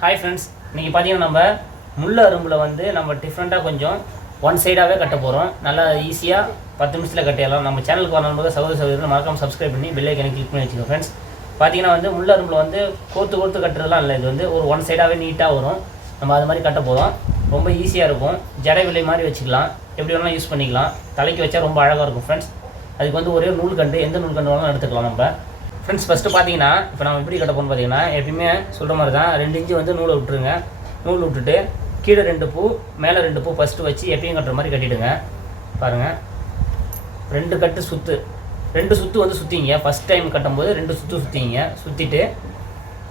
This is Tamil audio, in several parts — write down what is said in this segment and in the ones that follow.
ஹாய் ஃப்ரெண்ட்ஸ் இன்றைக்கி பார்த்தீங்கன்னா நம்ம முள்ள அரும்பில் வந்து நம்ம டிஃப்ரெண்ட்டாக கொஞ்சம் ஒன் சைடாகவே கட்ட போகிறோம் நல்லா ஈஸியாக பத்து நிமிஷத்தில் கட்டிடலாம். நம்ம சேனலுக்கு வரணும்போது சகோதர சகோதரர்கள் மறக்காமல் சப்ஸ்கிரைப் பண்ணி பெல் கிளிக் பண்ணி வச்சுக்கோங்க ஃப்ரெண்ட்ஸ் பார்த்தீங்கன்னா வந்து முள்ள அரும்பில் வந்து கோர்த்து கோர்த்து கட்டுறதுலாம் இல்லை. இது வந்து ஒரு ஒன் சைடாகவே நீட்டாக வரும். நம்ம அது மாதிரி கட்ட போகிறோம் ரொம்ப ஈஸியாக இருக்கும். ஜடை விலை மாதிரி வச்சுக்கலாம். எப்படி வேணாலும் யூஸ் பண்ணிக்கலாம். தலைக்கு வச்சா ரொம்ப அழகாக இருக்கும் ஃப்ரெண்ட்ஸ் அதுக்கு வந்து ஒரே நூல் கண்டு எந்த நூல் கண்டு வேணாலும் எடுத்துக்கலாம் நம்ம. ஃப்ரெண்ட்ஸ் ஃபஸ்ட்டு பார்த்தீங்கன்னா இப்போ நம்ம எப்படி கட்ட போகிறோம் பார்த்தீங்கன்னா எப்பயுமே சொல்கிற மாதிரி தான் ரெண்டு இன்ச்சு வந்து நூலை விட்டுருங்க. நூல் விட்டுட்டு கீழே ரெண்டு பூ மேலே ரெண்டு பூ ஃபஸ்ட்டு வச்சு எப்பயும் கட்டுற மாதிரி கட்டிடுங்க. பாருங்கள் ரெண்டு கட்டு சுற்று ரெண்டு சுற்று வந்து சுற்றிங்க ஃபஸ்ட் டைம் கட்டும்போது ரெண்டு சுற்று சுற்றிங்க சுற்றிட்டு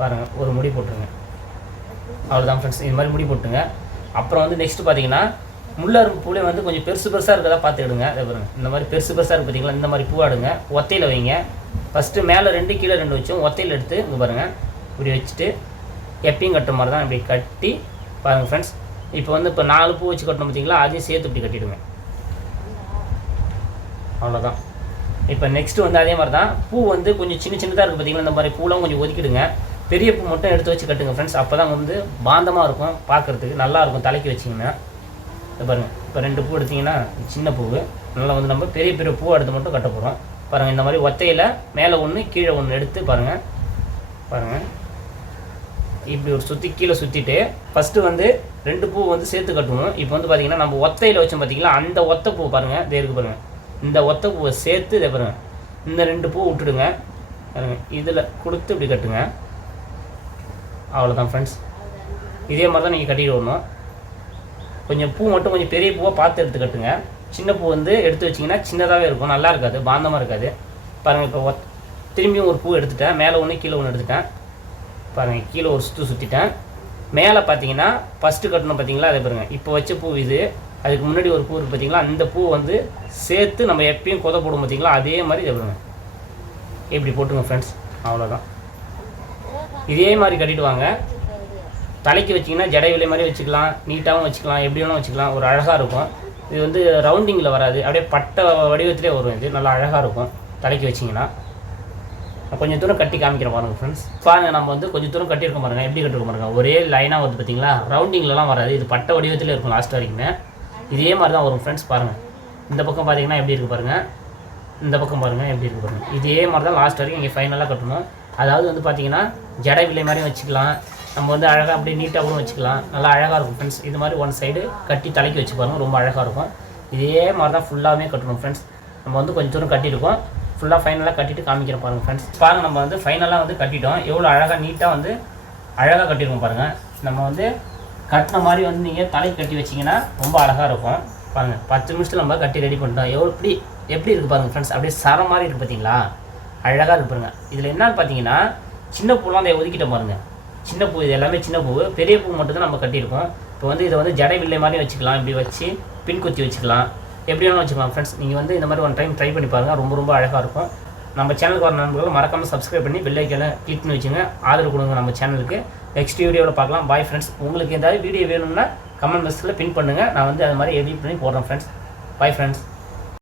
பாருங்கள் ஒரு முடி போட்டுருங்க. அவ்வளோதான் ஃப்ரெண்ட்ஸ் இது மாதிரி முடி போட்டுங்க. அப்புறம் வந்து நெக்ஸ்ட்டு பார்த்தீங்கன்னா முள்ளரும்பு பூலே வந்து கொஞ்சம் பெருசு பெருசாக இருக்கிறதா பார்த்துக்கிடுங்க. அதை பாருங்கள் இந்த மாதிரி பெருசு பெருசாக இருக்குது பார்த்தீங்களா இந்த மாதிரி பூவாடுங்க ஒத்தையில் வைங்க. ஃபஸ்ட்டு மேலே ரெண்டு கீழே ரெண்டு வச்சோம் ஒத்தையில் எடுத்து இங்கே பாருங்கள் இப்படி வச்சுட்டு எப்பயும் கட்டுற மாதிரி தான் இப்படி கட்டி பாருங்கள் ஃப்ரெண்ட்ஸ் இப்போ வந்து இப்போ நாலு பூ வச்சு கட்டணும் பார்த்தீங்களா அதையும் சேர்த்து இப்படி கட்டிடுங்க. அவ்வளோதான் இப்போ நெக்ஸ்ட் வந்து அதே மாதிரி தான். பூ வந்து கொஞ்சம் சின்ன சின்னதாக இருக்குது பார்த்தீங்களா இந்த மாதிரி பூலாம் கொஞ்சம் ஒதுக்கிடுங்க. பெரிய பூ மட்டும் எடுத்து வச்சு கட்டுங்க ஃப்ரெண்ட்ஸ் அப்போ தான் வந்து பாந்தமாக இருக்கும். பார்க்குறதுக்கு நல்லா இருக்கும் தலைக்கு வச்சிங்கன்னா. இது பாருங்கள் இப்போ ரெண்டு பூ எடுத்தீங்கன்னா சின்ன பூ அதனால் வந்து நம்ம பெரிய பெரிய பூ எடுத்து மட்டும் கட்ட போகிறோம் பாருங்கள் இந்த மாதிரி ஒத்தையில் மேலே ஒன்று கீழே ஒன்று எடுத்து பாருங்கள் பாருங்கள் இப்படி ஒரு சுற்றி கீழே சுற்றிட்டு ஃபஸ்ட்டு வந்து ரெண்டு பூ வந்து சேர்த்து கட்டுவோம். இப்போ வந்து பார்த்திங்கன்னா நம்ம ஒத்தையில் வச்சோம் பார்த்தீங்களா அந்த ஒத்தை பூ பாருங்கள் இதே பாருங்கள் இந்த ஒத்தை பூவை சேர்த்து இதை பாருங்கள் இந்த ரெண்டு பூ விட்டுடுங்க. பாருங்கள் இதில் கொடுத்து இப்படி கட்டுங்க. அவ்வளோதான் ஃப்ரெண்ட்ஸ் இதே மாதிரி தான் நீங்கள் கட்டிட்டு வரணும். கொஞ்சம் பூ மட்டும் கொஞ்சம் பெரிய பூவாக பார்த்து எடுத்து கட்டுங்க சின்ன பூ வந்து எடுத்து வச்சிங்கன்னா சின்னதாகவே இருக்கும் நல்லா இருக்காது பாந்தமாக இருக்காது. பாருங்கள் இப்போ திரும்பியும் ஒரு பூ எடுத்துட்டேன். மேலே ஒன்று கீழே ஒன்று எடுத்துட்டேன். பாருங்கள் கீழே ஒரு சுற்று சுற்றிட்டேன் மேலே பார்த்தீங்கன்னா ஃபஸ்ட்டு கட்டணும் பார்த்தீங்களா அதை பாருங்கள் இப்போ வச்ச பூ இது. அதுக்கு முன்னாடி ஒரு பூ இருக்குது பார்த்தீங்களா அந்த பூ வந்து சேர்த்து நம்ம எப்பயும் கொதை போடும் பார்த்தீங்களா அதே மாதிரி இதை பாருங்கள் இப்படி போட்டுங்க ஃப்ரெண்ட்ஸ் அவ்வளோதான் இதே மாதிரி கட்டிட்டு வாங்க. தலைக்கு வச்சிங்கன்னா ஜடை விலை மாதிரி வச்சுக்கலாம் நீட்டாகவும் வச்சுக்கலாம் எப்படி வேணாலும் வச்சுக்கலாம். ஒரு அழகாக இருக்கும். இது வந்து ரவுண்டிங்கில் வராது. அப்படியே பட்டை வடிவத்திலே வரும் இது. நல்லா அழகாக இருக்கும் தலைக்கு வச்சிங்கன்னா. கொஞ்சம் தூரம் கட்டி காமிக்கிறேன் பாருங்கள் ஃப்ரெண்ட்ஸ் பாருங்கள் நம்ம வந்து கொஞ்சம் தூரம் கட்டியிருக்க பாருங்கள் எப்படி கட்டிருக்க பாருங்கள் ஒரே லைனாக வருது பார்த்தீங்களா ரவுண்டிங்லலாம் வராது. இது பட்ட வடிவத்தில் இருக்கும் லாஸ்ட் வரைக்குமே. இதே மாதிரி தான் வரும் ஃப்ரெண்ட்ஸ் பாருங்கள் இந்த பக்கம் பார்த்தீங்கன்னா எப்படி இருக்குது பாருங்கள் இந்த பக்கம் பாருங்கள் எப்படி இருக்குது பாருங்கள் இதே மாதிரி தான் லாஸ்ட் வரைக்கும் இங்கே ஃபைனலாக கட்டணும். அதாவது வந்து பார்த்தீங்கன்னா ஜடை விலை மாதிரியும் வச்சுக்கலாம். நம்ம வந்து அழகாக அப்படியே நீட்டாக கூட வச்சுக்கலாம். நல்லா அழகாக இருக்கும் ஃப்ரெண்ட்ஸ் இது மாதிரி ஒன் சைடு கட்டி தலைக்கு வச்சு பாருங்கள் ரொம்ப அழகாக இருக்கும். இதே மாதிரி தான் ஃபுல்லாகவே கட்டணும் ஃப்ரெண்ட்ஸ் நம்ம வந்து கொஞ்சம் தூரம் கட்டியிருக்கோம். ஃபுல்லாக ஃபைனலாக கட்டிட்டு காமிக்கிறோம் பாருங்கள் ஃப்ரெண்ட்ஸ் பாருங்க நம்ம வந்து ஃபைனலாக வந்து கட்டிட்டோம். எவ்வளோ அழகாக நீட்டாக வந்து அழகாக கட்டியிருக்கோம் பாருங்கள் நம்ம வந்து கட்டின மாதிரி வந்து நீங்கள் தலைக்கு கட்டி வச்சிங்கன்னா ரொம்ப அழகாக இருக்கும். பாருங்கள் பத்து நிமிஷத்தில் நம்ம கட்டி ரெடி பண்ணிட்டோம். எவ்வளோ எப்படி எப்படி இருக்குது பாருங்கள் ஃப்ரெண்ட்ஸ் அப்படியே சர மாதிரி இருக்குது பார்த்தீங்களா அழகாக இருக்கு பாருங்கள் இதில் என்னன்னு பார்த்தீங்கன்னா சின்ன பூலாம் அதை ஒதுக்கிட்ட பாருங்கள் சின்ன பூ இது எல்லாமே சின்ன பூ. பெரிய பூ மட்டும் தான் நம்ம கட்டியிருக்கோம். இப்போ வந்து இதை வந்து ஜடை வில்லை மாதிரி வச்சுக்கலாம். இப்படி வச்சு பின் குத்தி வச்சுக்கலாம். எப்படி வேணாலும் வச்சுக்கலாம் ஃப்ரெண்ட்ஸ் நீங்கள் வந்து இந்த மாதிரி ஒன் டைம் ட்ரை பண்ணி பாருங்கள் ரொம்ப ரொம்ப அழகாக இருக்கும். நம்ம சேனலுக்கு வர நண்பர்கள் மறக்காமல் சப்ஸ்கிரைப் பண்ணி பெல் கிளிக் பண்ணி வச்சுங்க. ஆதரவு கொடுங்க நம்ம சேனலுக்கு நெக்ஸ்ட் வீடியோவில் பார்க்கலாம். பாய் ஃப்ரெண்ட்ஸ் உங்களுக்கு ஏதாவது வீடியோ வேணும்னா கமெண்ட் பாக்ஸில் பின் பண்ணுங்கள் நான் வந்து அது மாதிரி எடிட் பண்ணி போடுறேன் ஃப்ரெண்ட்ஸ் பாய் ஃப்ரெண்ட்ஸ்